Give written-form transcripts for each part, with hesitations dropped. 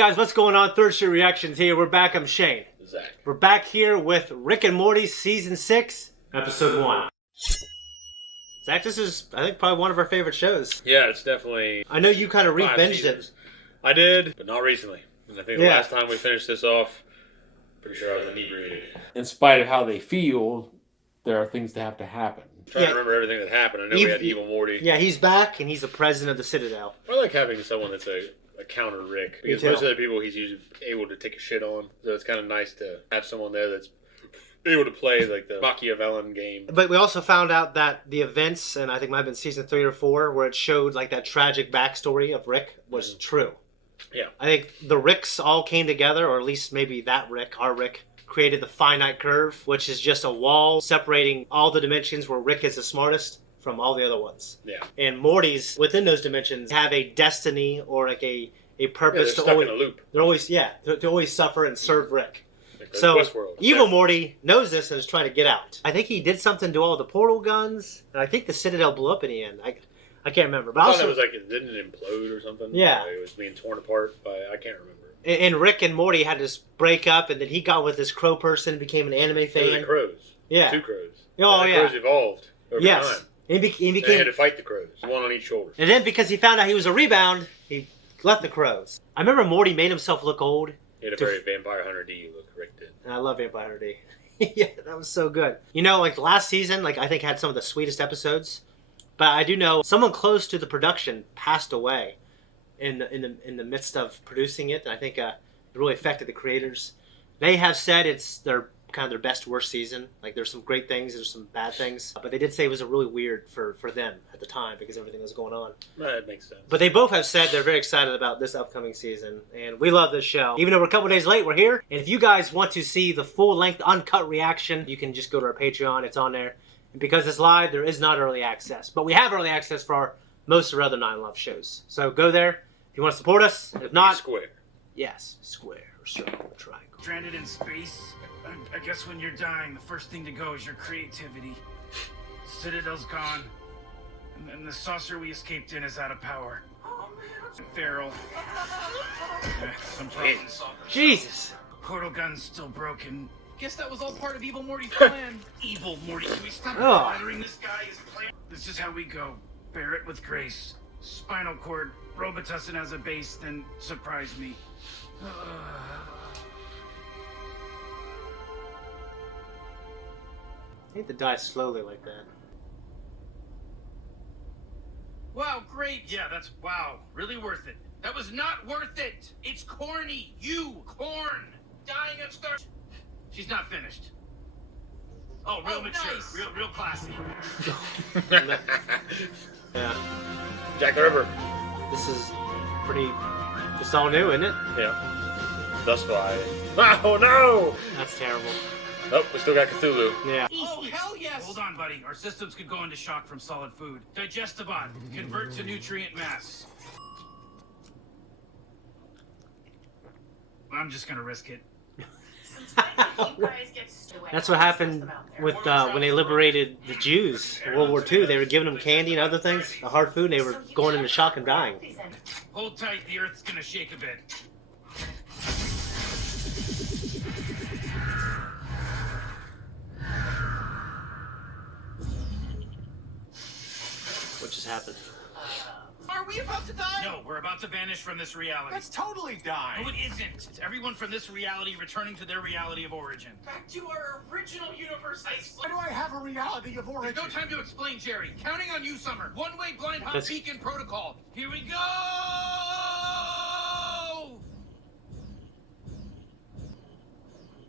guys, what's going on? Third Shirt Reactions here. We're back. I'm Shane. Zack. We're back here with Rick and Morty Season 6, Episode 1. Zack, this is, I think, probably one of our favorite shows. Yeah, it's definitely... I know you kind of re-binged it. I did, but not recently. And I think the last time we finished this off, pretty sure I was inebriated. In spite of how they feel, there are things that have to happen. I'm trying to remember everything that happened. I know we had Evil Morty. Yeah, he's back, and he's the president of the Citadel. I like having someone that's a counter Rick. Because most of the people he's usually able to take a shit on. So it's kind of nice to have someone there that's able to play like the Machiavellian game. But we also found out that the events, and I think it might have been Season 3 or 4, where it showed like that tragic backstory of Rick was true. Yeah. I think the Ricks all came together, or at least maybe that Rick, our Rick, created the finite curve, which is just a wall separating all the dimensions where Rick is the smartest from all the other ones. Yeah. And Morty's, within those dimensions, have a destiny or like a purpose they're to always, stuck in a loop. They're always, to always suffer and serve Rick. Like So, Westworld. Evil Morty knows this and is trying to get out. I think he did something to all the portal guns, and I think the Citadel blew up in the end. I can't remember. But I thought also, it was like, didn't it implode or something? Yeah. Like it was being torn apart by, I can't remember. and Rick and Morty had to break up, and then he got with this crow person, became an anime fan. It was the crows. Yeah. Two crows. Oh, the yeah. crows evolved over time. He They became... had to fight the crows, one on each shoulder. And then because he found out he was a rebound, he left the crows. I remember Morty made himself look old. He had a very Vampire Hunter D look, Rick did. And I love Vampire Hunter D. Yeah, that was so good. You know, like last season, like I think had some of the sweetest episodes. But I do know someone close to the production passed away in the midst of producing it. And I think it really affected the creators. They have said it's their best worst season. Like there's some great things, there's some bad things. But they did say it was a really weird for them at the time because everything was going on. That makes sense. But they both have said they're very excited about this upcoming season. And we love this show. Even though we're a couple days late, we're here. And if you guys want to see the full-length, uncut reaction, you can just go to our Patreon. It's on there. And because it's live, there is not early access. But we have early access for most of our other 9 Love shows. So go there if you want to support us. If not... Square. Yes, square, circle, triangle. Stranded in space? I guess when you're dying, the first thing to go is your creativity. Citadel's gone. And the saucer we escaped in is out of power. Feral. Some problems. Jesus! Portal gun's still broken. Guess that was all part of Evil Morty's plan. Evil Morty, can we stop bothering this guy? His plan? This is how we go. Bear it with grace. Spinal cord, Robitussin as a base, then surprise me. I hate to die slowly like that. Wow, great. Yeah, that's wow. Really worth it. That was not worth it. It's corny. You, corn. Dying of thirst. She's not finished. Oh, real mature. Nice. Real classy. Yeah. Jack the Ripper. This is pretty... It's all new, isn't it? Yeah. Thus far. Oh, no! That's terrible. Oh, we still got Cthulhu. Yeah. Oh, hell yes! Hold on, buddy. Our systems could go into shock from solid food. Digestibot. Convert to nutrient mass. I'm just gonna risk it. That's what happened with when they liberated the Jews in World War II. They were giving them candy and other things, the hard food, and they were going into shock and dying. Hold tight, the Earth's gonna shake a bit. What just happened? Are we about to die? No, we're about to vanish from this reality. That's totally dying. No, it isn't. It's everyone from this reality returning to their reality of origin. Back to our original universe. Why do I have a reality of origin? There's no time to explain, Jerry. Counting on you, Summer. One-way blind hot beacon protocol. Here we go!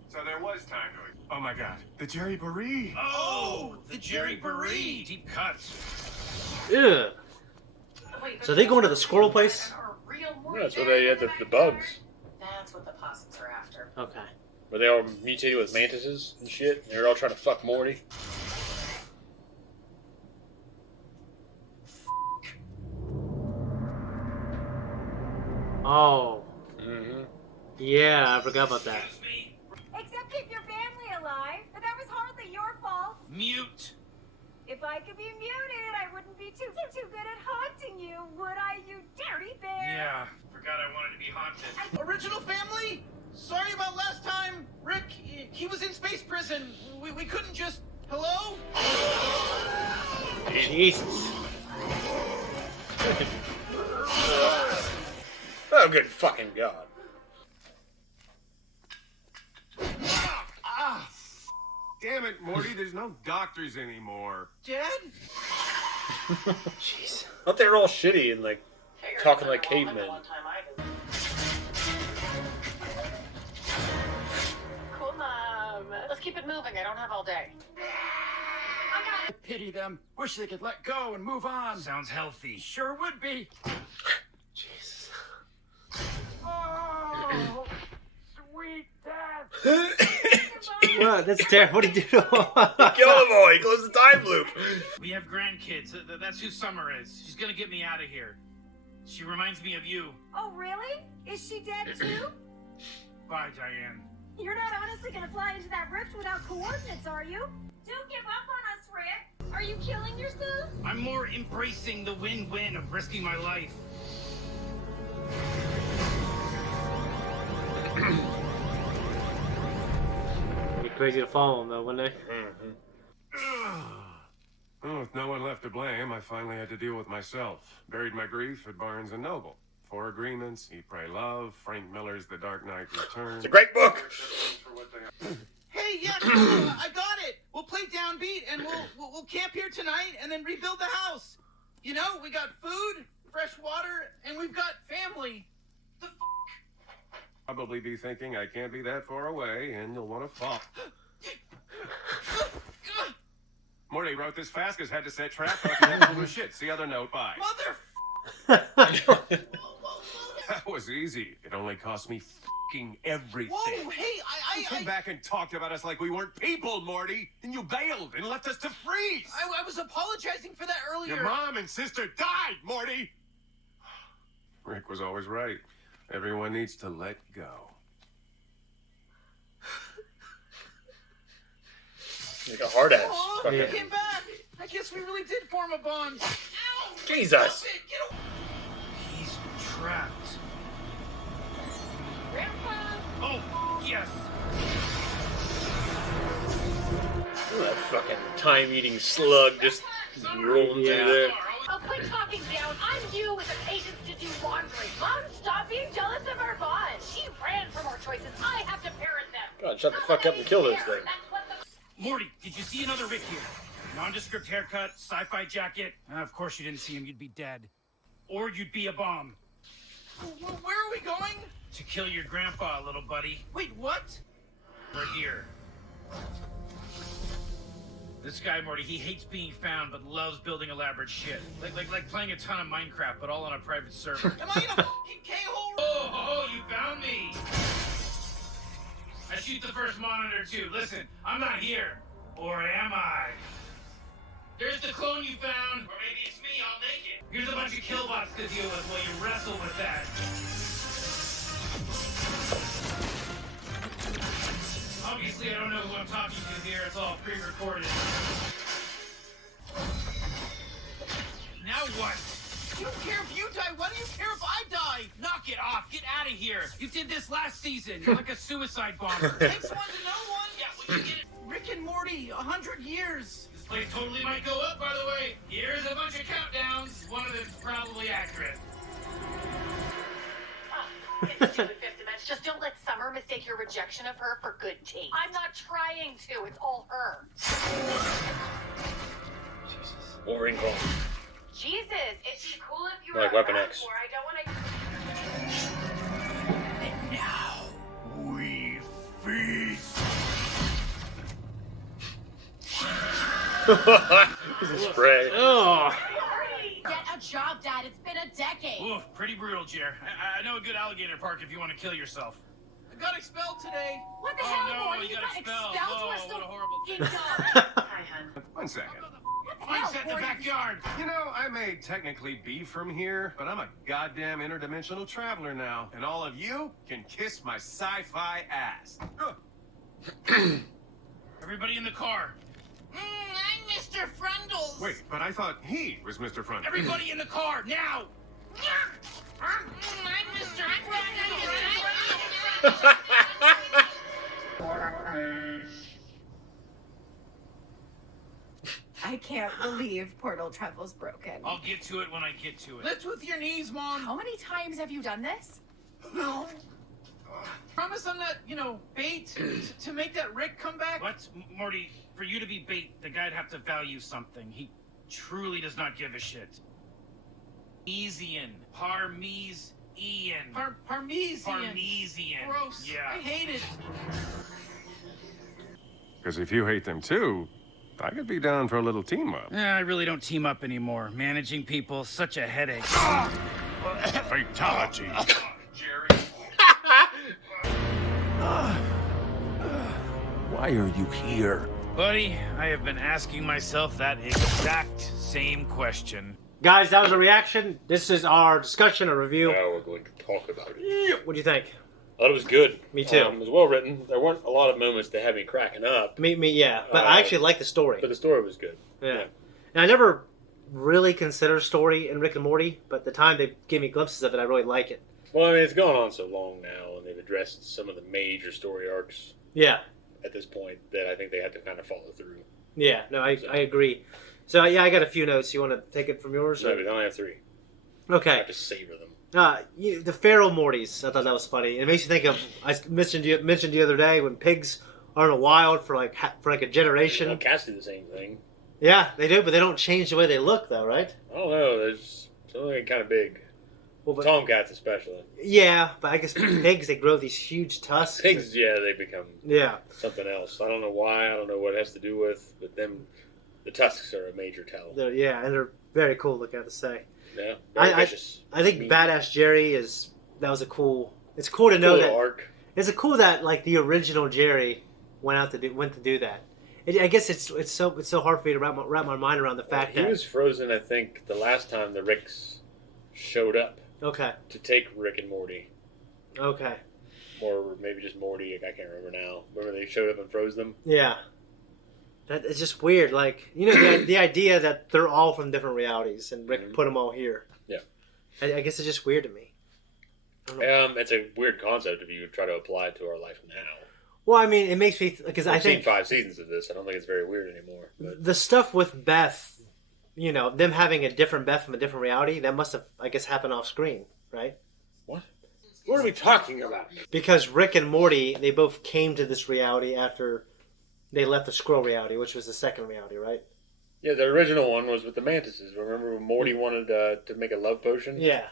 So there was time to... Oh my god. The Jerry Baree. Oh, the Jerry Baree. Deep cuts. Ugh. So they go into the squirrel place? Yeah, that's where they had the bugs. That's what the possums are after. Okay. Where they all mutated with mantises and shit. And they're all trying to fuck Morty. Oh. Mm-hmm. Yeah, I forgot about that. Except keep your family alive. But that was hardly your fault. Mute. If I could be muted, I wouldn't be too good at haunting you, would I, you dirty bear? Yeah, forgot I wanted to be haunted. Original family? Sorry about last time. Rick, he was in space prison. We couldn't just... Hello? Jesus. Oh, good fucking God. Damn it, Morty, there's no doctors anymore. Dad? Jeez. I thought they were all shitty and, like, talking like cavemen. Cool, Mom. Let's keep it moving. I don't have all day. I pity them. Wish they could let go and move on. Sounds healthy. Sure would be. Jesus. Oh, sweet death. What? That's terrible. What did you do? Kill them all. He closed the time loop. We have grandkids. That's who Summer is. She's gonna get me out of here. She reminds me of you. Oh, really? Is she dead too? Bye, Diane. You're not honestly gonna fly into that rift without coordinates, are you? Don't give up on us, Rick. Are you killing yourself? I'm more embracing the win-win of risking my life. Be crazy to follow him though, wouldn't they? Well, with no one left to blame, I finally had to deal with myself. Buried my grief at Barnes & Noble. 4 Agreements, Eat, Pray, Love, Frank Miller's The Dark Knight Returns. It's a great book. Hey, yeah, I got it. We'll play downbeat and we'll camp here tonight and then rebuild the house. You know, we got food, fresh water, and we've got family. The Probably be thinking I can't be that far away, and you'll want to fall. Morty wrote this fast because had to set traps. Shit. See other note. Bye. Mother. That was easy. It only cost me fucking everything. Whoa, hey, You came back and talked about us like we weren't people, Morty. And you bailed and left us to freeze. I was apologizing for that earlier. Your mom and sister died, Morty. Rick was always right. Everyone needs to let go. Like a hard ass. Oh, Fucking- you came back. I guess we really did form a bond. Ow! Jesus. Stop it. Get away. He's trapped. Grandpa! Oh, yes. Ooh, that fucking time-eating slug just rolling through there. Oh, quit talking down. I'm you with the patience to do laundry. Mom, stop being jealous of our bond. She ran from our choices. I have to parent them. God, shut the fuck up and kill those things. That's what the... Morty, did you see another Rick here? Nondescript haircut, sci-fi jacket. Of course you didn't see him. You'd be dead. Or you'd be a bomb. Where are we going? To kill your grandpa, little buddy. Wait, what? We're here. This guy, Morty, he hates being found, but loves building elaborate shit. Like playing a ton of Minecraft, but all on a private server. Am I in a fucking K-hole? Oh, you found me! I shoot the first monitor, too. Listen, I'm not here. Or am I? There's the clone you found. Or maybe it's me, I'll make it. Here's a bunch of killbots to deal with while you wrestle with that. Obviously, I don't know who I'm talking to here. It's all pre-recorded. Now what? You don't care if you die. Why do you care if I die? Knock it off. Get out of here. You did this last season. You're like a suicide bomber. Thanks one to no one. Yeah, well, you get it. Rick and Morty, 100 years. This place totally might go up, by the way. Here's a bunch of countdowns. One of them's probably accurate. It's stupid fifth dimension. Just don't let Summer mistake your rejection of her for good taste. I'm not trying to. It's all her. Wolverine call. Jesus, it'd be cool if you were Like Weapon around X. more. I don't want to... Now we feast. This is spray. Oh. Get a job, Dad. It's been a decade. Oof, pretty brutal, Jer. I know a good alligator park if you want to kill yourself. I got expelled today. What the Oh, hell, no, Morty? you You got got expelled. expelled? Oh, We're so what a horrible f***ing Hi, hun. 1 second. Mine's at the backyard. You know, I may technically be from here, but I'm a goddamn interdimensional traveler now, and all of you can kiss my sci-fi ass. Everybody in the car. I'm Mr. Frundles. Wait, but I thought he was Mr. Front. Everybody in the car, now! I'm Mr. I can't believe portal travel's broken. I'll get to it when I get to it. Lift with your knees, Mom. How many times have you done this? No. Promise I'm not, bait to make that Rick come back. What? Morty, for you to be bait, the guy'd have to value something. He truly does not give a shit. Parmesian. Parmesian. Parmesian. Gross. Yeah. I hate it. Because if you hate them too, I could be down for a little team up. I really don't team up anymore. Managing people, such a headache. Fatality. Why are you here? Buddy, I have been asking myself that exact same question. Guys, that was a reaction. This is our discussion, a review. Now we're going to talk about it. What do you think? I thought it was good. Me too. It was well written. There weren't a lot of moments that had me cracking up, Yeah. But I actually like the story. but the story was good. Yeah. And I never really considered story in Rick and Morty, but the time they gave me glimpses of it, I really like it. Well, I mean, it's gone on so long now, and they've addressed some of the major story arcs Yeah. at this point that I think they had to kind of follow through. Yeah. No, I agree. So, yeah, I got a few notes. You want to take it from yours? No, but I only have 3. I Okay. have to savor them. The feral Mortys. I thought that was funny. It makes you think of, I mentioned the other day when pigs are in the wild for like a generation. Well, cats do the same thing. Yeah, they do, but they don't change the way they look, though, right? I don't know. There's something kind of big. Well, but, Tomcats especially. yeah, but I guess pigs, they grow these huge tusks. Pigs, yeah, they become Yeah. something else. I don't know why. I don't know what it has to do with, but them, the tusks are a major tell. Yeah, and they're very cool looking, I have to say. Yeah, very vicious. I think Badass Jerry was a cool. It's cool to know Cool that. arc. It's cool that like the original Jerry went to do that. I guess it's so hard for me to wrap my mind around the fact he that was frozen. I think the last time the Ricks showed up okay, to take Rick and Morty, okay, or maybe just Morty. I can't remember now. Remember they showed up and froze them. yeah. That is just weird. Like the idea that they're all from different realities and Rick put them all here. Yeah. I guess it's just weird to me. It's a weird concept if you try to apply it to our life now. Well, I mean, it makes me because I I've think seen 5 seasons of this. I don't think it's very weird anymore. But the stuff with Beth, them having a different Beth from a different reality, that must have, I guess, happened off screen, right? what? What are we talking about? Because Rick and Morty, they both came to this reality after they left the Squirrel reality, which was the second reality, right? Yeah, the original one was with the mantises. Remember when Morty wanted to make a love potion? Yeah.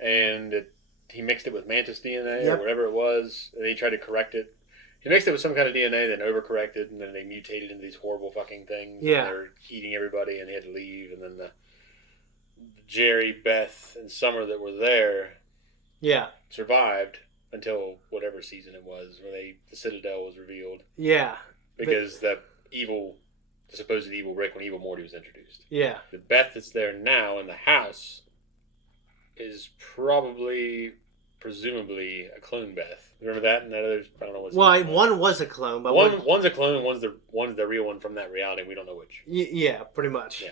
And he mixed it with mantis DNA Yep. or whatever it was, and he tried to correct it. He mixed it with some kind of DNA, then overcorrected, and then they mutated into these horrible fucking things. Yeah. And they were eating everybody, and he had to leave. And then the Jerry, Beth, and Summer that were there Yeah. survived until whatever season it was, where the Citadel was revealed. Yeah. Because the supposed evil Rick when evil Morty was introduced. Yeah. The Beth that's there now in the house is presumably a clone Beth. Remember that? And that other, I don't know what's Well, one was a clone, but one's a clone, one's the real one from that reality. We don't know which. Yeah, pretty much. Yeah.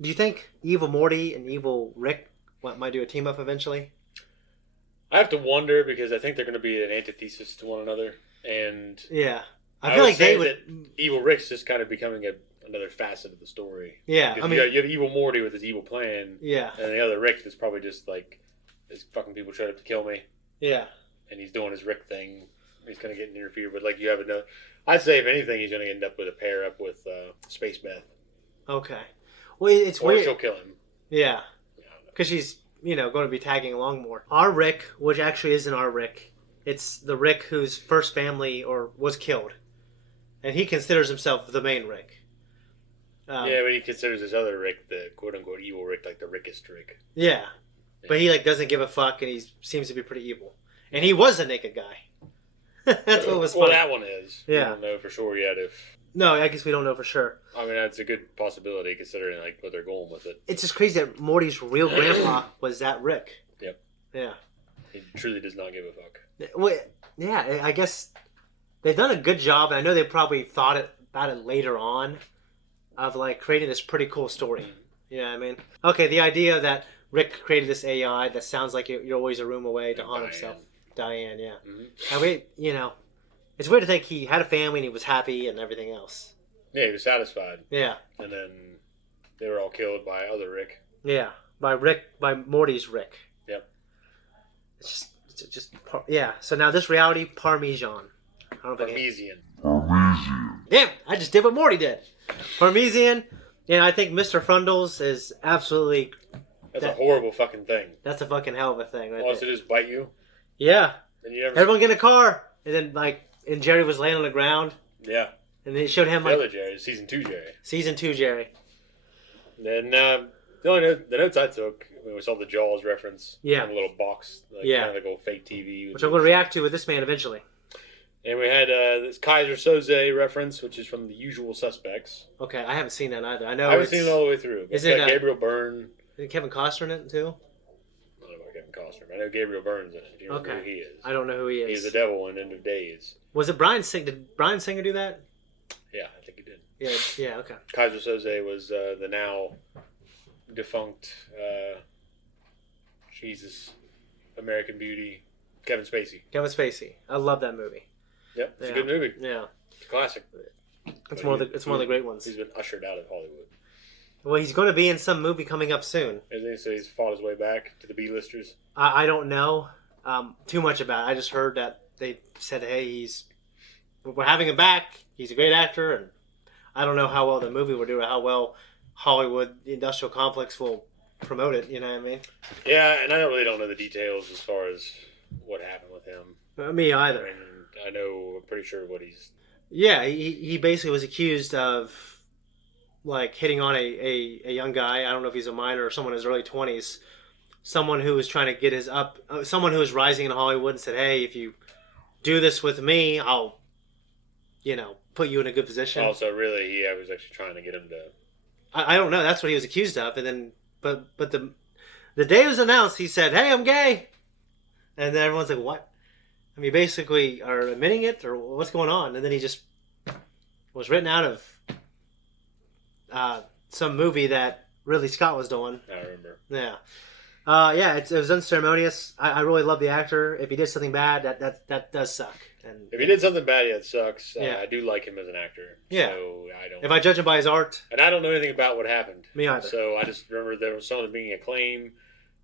Do you think evil Morty and evil Rick might do a team up eventually? I have to wonder because I think they're going to be an antithesis to one another, and Yeah. I feel like they would. that evil Rick's just kind of becoming another facet of the story. Yeah, Because I mean, you have evil Morty with his evil plan, yeah, and the other Rick is probably just like, these fucking people showed up to kill me, yeah, and he's doing his Rick thing. He's going to get interfered with. Like you have another. I'd say if anything, he's going to end up with a pair up with Space Beth, okay. Well, it's or weird. she'll kill him. Yeah, I don't know. because she's going to be tagging along more. Our Rick, which actually isn't our Rick, it's the Rick whose first family was killed, and he considers himself the main Rick. Yeah, but he considers his other Rick the quote unquote evil Rick, like the Rickest Rick. Yeah, but he doesn't give a fuck, and he seems to be pretty evil. And he was a naked guy. That's what was funny. Well, that one is. Yeah. We don't know for sure yet if. No, I guess we don't know for sure. I mean, that's a good possibility considering like what they're going with it. It's just crazy that Morty's real grandpa was that Rick. Yep. Yeah. He truly does not give a fuck. Well, yeah, I guess they've done a good job. I know they probably thought about it later on, of like creating this pretty cool story. You know what I mean? Okay, the idea that Rick created this AI that sounds like you're always a room away to haunt himself. Diane, yeah. Mm-hmm. And we, it's weird to think he had a family and he was happy and everything else. Yeah, he was satisfied. Yeah. And then they were all killed by other Rick. Yeah, by Morty's Rick. Yep. It's just yeah. So now this reality Parmesan. Parmesan. Damn! I just did what Morty did. Parmesan. And I think Mr. Frundles is absolutely. That's a horrible fucking thing. That's a fucking hell of a thing, right? Wants to just bite you. Yeah. And you never. Everyone get in a car, and then and Jerry was laying on the ground. Yeah. And they showed him the other Jerry, season 2 Jerry. Season 2 Jerry. Then the notes I took when we saw the Jaws reference. Yeah. On the little box. Kind of like old fake TV. Which I'm going to react to with this man eventually. And we had this Kaiser Soze reference, which is from The Usual Suspects. Okay, I haven't seen that either. I know. I haven't seen it all the way through. Is it Gabriel Byrne? Is Kevin Costner in it too? I don't know about Kevin Costner, but I know Gabriel Byrne's in it. Do you know who he is? I don't know who he is. He's the devil in End of Days. Was it Bryan Singer? Did Bryan Singer do that? Yeah, I think he did. Yeah, okay. Kaiser Soze was the now defunct American Beauty, Kevin Spacey. Kevin Spacey. I love that movie. Yep, it's a good movie. Yeah. It's a classic. It's one of the great ones. He's been ushered out of Hollywood. Well, he's going to be in some movie coming up soon. Isn't he? So he's fought his way back to the B-listers? I don't know too much about it. I just heard that they said, hey, we're having him back. He's a great actor. And I don't know how well the movie will do or how well Hollywood, the industrial complex, will promote it. You know what I mean? Yeah, and I really don't know the details as far as what happened with him. Me either. I mean, I know, I'm pretty sure what he's... Yeah, he basically was accused of hitting on a young guy. I don't know if he's a minor or someone in his early 20s. Someone who was trying to get someone who was rising in Hollywood and said, hey, if you do this with me, I'll, put you in a good position. Also, really, I was actually trying to get him to... I don't know. That's what he was accused of. And then, but the day it was announced, he said, hey, I'm gay. And then everyone's like, what? I mean, basically, are admitting it, or what's going on? And then he just was written out of some movie that Ridley Scott was doing. I remember. Yeah. It was unceremonious. I really love the actor. If he did something bad, that does suck. And if he did something bad, it sucks. Yeah. I do like him as an actor. Yeah. So I don't. If I judge him by his art, and I don't know anything about what happened. Me either. So I just remember there was someone being acclaimed.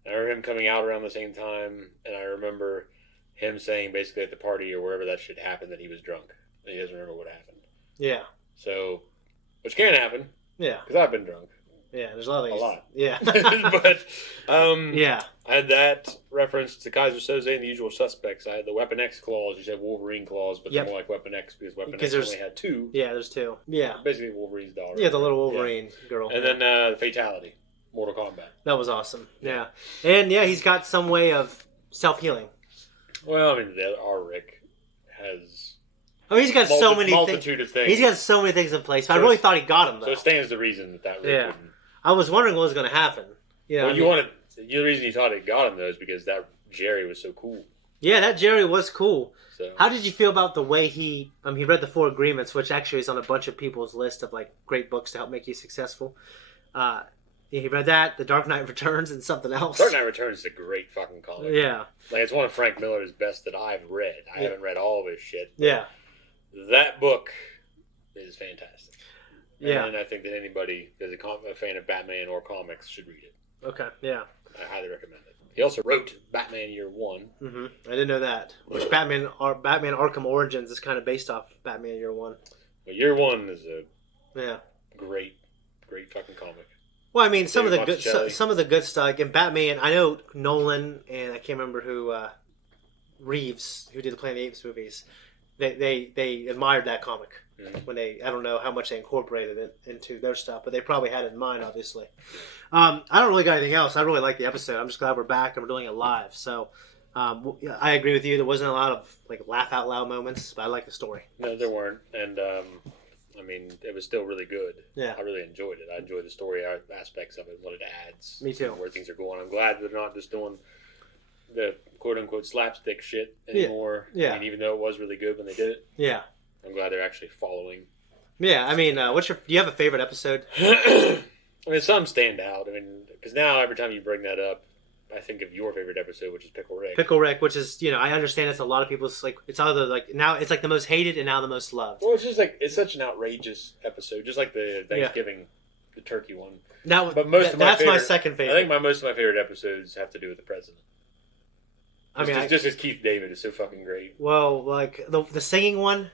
I remember him coming out around the same time, and I remember him saying basically at the party or wherever that shit happened that he was drunk. And he doesn't remember what happened. Yeah. So, which can happen. Yeah. Because I've been drunk. Yeah, there's a lot of things. A lot. Yeah. But, yeah. I had that reference to Kaiser Soze and The Usual Suspects. I had the Weapon X claws. You said Wolverine claws, but they're more like Weapon X because Weapon X only had 2. Yeah, there's 2. Yeah. Basically Wolverine's daughter. Yeah, the little Wolverine girl. And then the Fatality. Mortal Kombat. That was awesome. Yeah. And yeah, he's got some way of self-healing. Well, I mean, our Rick has... I mean, he's got so many multitude of things. He's got so many things in place. So I really thought he got him, though. So it stands to reason that Rick wouldn't... I was wondering what was going to happen. Well, the reason you thought it got him, though, is because that Jerry was so cool. Yeah, that Jerry was cool. So. How did you feel about the way he read the 4 Agreements, which actually is on a bunch of people's list of great books to help make you successful. He read that, The Dark Knight Returns, and something else. Dark Knight Returns is a great fucking comic. Yeah. It's one of Frank Miller's best that I've read. I haven't read all of his shit. Yeah. That book is fantastic. Yeah. And I think that anybody that's a fan of Batman or comics should read it. Okay, yeah. I highly recommend it. He also wrote Batman Year One. Mm-hmm. I didn't know that. Which Batman Arkham Origins is kind of based off Batman Year One. Well, Year One is a great fucking comic. Well, I mean, some of the good stuff, like in Batman, I know Nolan and I can't remember who Reeves, who did the Planet of the Apes movies. They admired that comic when I don't know how much they incorporated it into their stuff, but they probably had it in mind, obviously. I don't really got anything else. I really like the episode. I'm just glad we're back and we're doing it live. So I agree with you. There wasn't a lot of laugh out loud moments, but I like the story. No, there weren't, and I mean, it was still really good. Yeah, I really enjoyed it. I enjoyed the story aspects of it. What it adds. Me too. Where things are going. I'm glad they're not just doing the quote-unquote slapstick shit anymore. Yeah. I mean, even though it was really good when they did it. Yeah. I'm glad they're actually following Yeah, I mean, do you have a favorite episode? I mean, some stand out. I mean, because now every time you bring that up, I think of your favorite episode, which is Pickle Rick. Pickle Rick, which is, I understand it's a lot of people's, like, it's either, like, now it's, like, the most hated and now the most loved. Well, it's just, like, it's such an outrageous episode, just like the Thanksgiving, the turkey one. Now, but that's my second favorite. I think most of my favorite episodes have to do with the president. I mean, just as Keith David is so fucking great. Well, like, the singing one,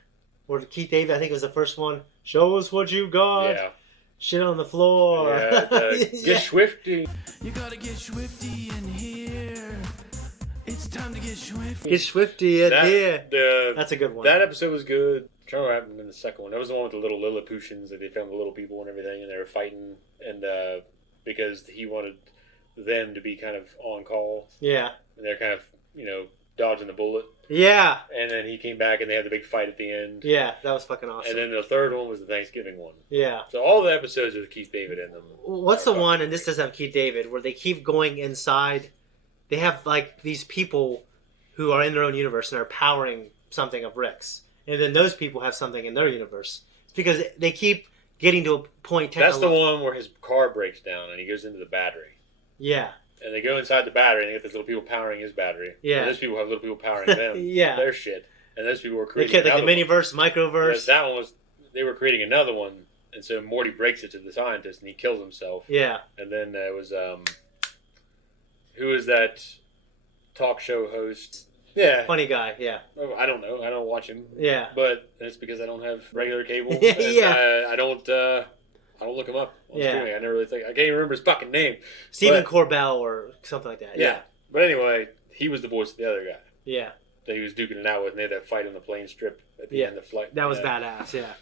where Keith David, I think, was the first one. Show us what you got. Yeah. Shit on the floor. Yeah, get swifty. You gotta get swifty in here. It's time to get swifty. Get swifty in here. That's a good one. That episode was good. I'm trying to remember what happened in the second one. That was the one with the little Lilliputians that they found the little people and everything, and they were fighting, and because he wanted them to be kind of on call. Yeah. And they're kind of, dodging the bullet. Yeah. And then he came back and they had the big fight at the end. Yeah, that was fucking awesome. And then the third one was the Thanksgiving one. Yeah. So all the episodes with Keith David in them. What's the one, and this doesn't have Keith David, where they keep going inside? They have, like, these people who are in their own universe and are powering something of Rick's. And then those people have something in their universe. It's because they keep getting to a point... That's the one where his car breaks down and he goes into the battery. Yeah. And they go inside the battery and they get those little people powering his battery. Yeah. And those people have little people powering them. Yeah. Their shit. And those people were They creating kept, like, the one. miniverse, microverse. Yes, that one was... They were creating another one. And so Morty breaks it to the scientist and he kills himself. Yeah. And then there was... who is that talk show host? Yeah. Funny guy, yeah. I don't know. I don't watch him. Yeah. But that's because I don't have regular cable. Yeah. I don't look him up on Yeah. streaming. I never really think. I can't even remember his fucking name. Stephen Corbell or something like that. Yeah. But anyway, he was the voice of the other guy. Yeah. That he was duking it out with, and they had that fight on the plane strip at the end of flight. That was badass, yeah.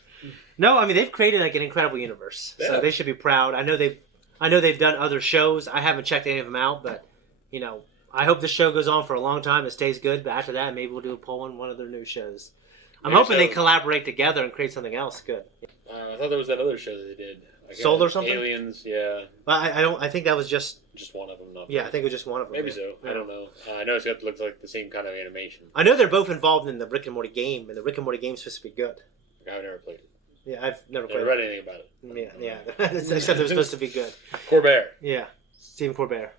No, I mean, they've created, like, an incredible universe. Yeah. So they should be proud. I know they've done other shows. I haven't checked any of them out, but, I hope the show goes on for a long time. It stays good, but after that, maybe we'll do a poll on one of their new shows. I'm hoping they collaborate together and create something else good. I thought there was that other show that they did. Soul or something? Aliens, yeah. But I think that was just one of them. Yeah, I think it was just one of them. Maybe so. I don't know. I know it looks like the same kind of animation. I know they're both involved in the Rick and Morty game, and the Rick and Morty game's supposed to be good. I've never played it. Yeah, I've never read anything about it. Yeah. Except it was supposed to be good. Corbett. Yeah. Stephen Corbett.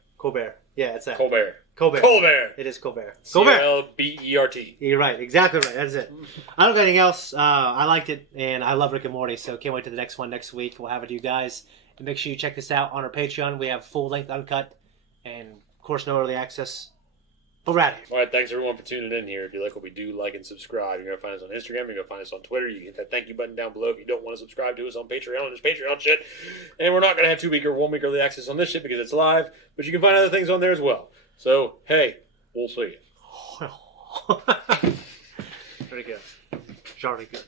Yeah, it's that. Colbert. It is Colbert. C-O-L-B-E-R-T. You're right. Exactly right. That's it. I don't got anything else. I liked it, and I love Rick and Morty, so can't wait to the next one next week. We'll have it to you guys. And make sure you check this out on our Patreon. We have full-length uncut and, of course, no early access. But we're out of here. All right, thanks everyone for tuning in here. If you like what we do, like and subscribe. You're going to find us on Instagram. You're going to find us on Twitter. You can hit that thank you button down below if you don't want to subscribe to us on Patreon. There's Patreon shit. And we're not going to have 2 week or 1 week early access on this shit because it's live. But you can find other things on there as well. So, hey, we'll see you. Very good. Very good.